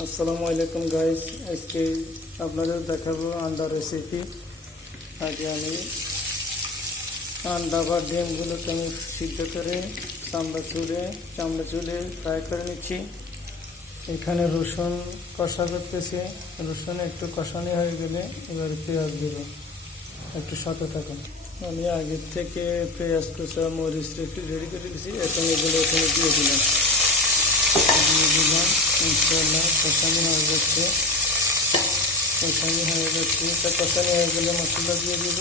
আসসালামু আলাইকুম গাইস, আজকে আপনাদের দেখাবো আন্ডা রেসিপি। আগে আমি আন্ডা বা ডিমগুলোকে আমি সিদ্ধ করে চামড়া চুলে ফ্রাই করে নিচ্ছি। এখানে রসুন কষা করতেছি। রসুন একটু কষানি হয়ে গেলে এবার পেঁয়াজ দেব। একটু সাথে থাকুন। আমি আগের থেকে পেঁয়াজ কষা মরিচ একটু রেডি করে রেখেছি, এখন এগুলো এখানে দিয়ে দিলাম। ইনশাআল্লাহ কষানি হয়ে যাচ্ছে। এটা কষানি হয়ে গেলে মশলা দিয়ে দিব।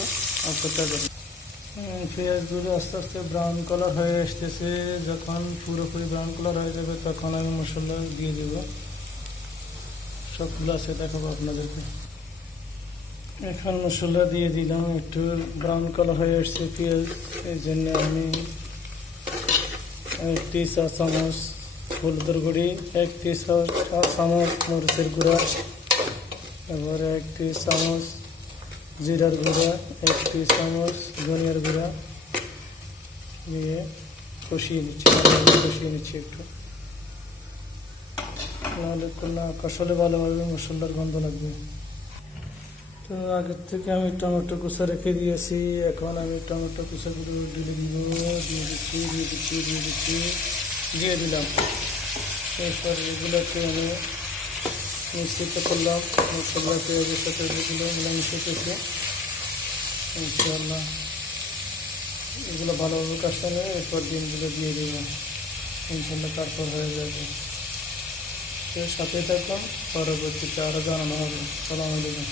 অপেক্ষা করুন। পেঁয়াজগুলো আস্তে আস্তে ব্রাউন কালার হয়ে আসতেছে। যখন পুরোপুরি ব্রাউন কালার হয়ে যাবে তখন আমি মশলা দিয়ে দেব। সবগুলো আছে দেখাবো আপনাদেরকে। এখন মশলা দিয়ে দিলাম। একটু ব্রাউন কালার হয়ে আসছে পেঁয়াজ, এই জন্য আমি 1 চা চামচ হলুদের গুঁড়ি, 1 চা চামচ মরিচের গুঁড়া, এবার 1 চামচ জিরার গুঁড়া, 1 চামচ ধনিয়ার গুঁড়া দিয়ে কষিয়ে নিচ্ছি একটু। নাহলে না কষালে ভালোভাবে মশলার গন্ধ লাগবে। তো আগের থেকে আমি টমেটো কুচা রেখে দিয়েছি। এখন আমি টমেটো কুচাগুলো দিয়ে দিলাম। এরপর এগুলোকে আমি মিশ্রিত করলাম। মশলা পেঁয়াজের সাথে যেগুলো মিশিয়েছে, ইনশাআল্লাহ এগুলো ভালোভাবে কষালে এরপর ডিমগুলো দিয়ে দেবো। ইনশাআল্লাহ তারপর হয়ে যাবে। সাথে থাকুন, পরবর্তীতে আরও জানানো হবে। আসসালামু আলাইকুম।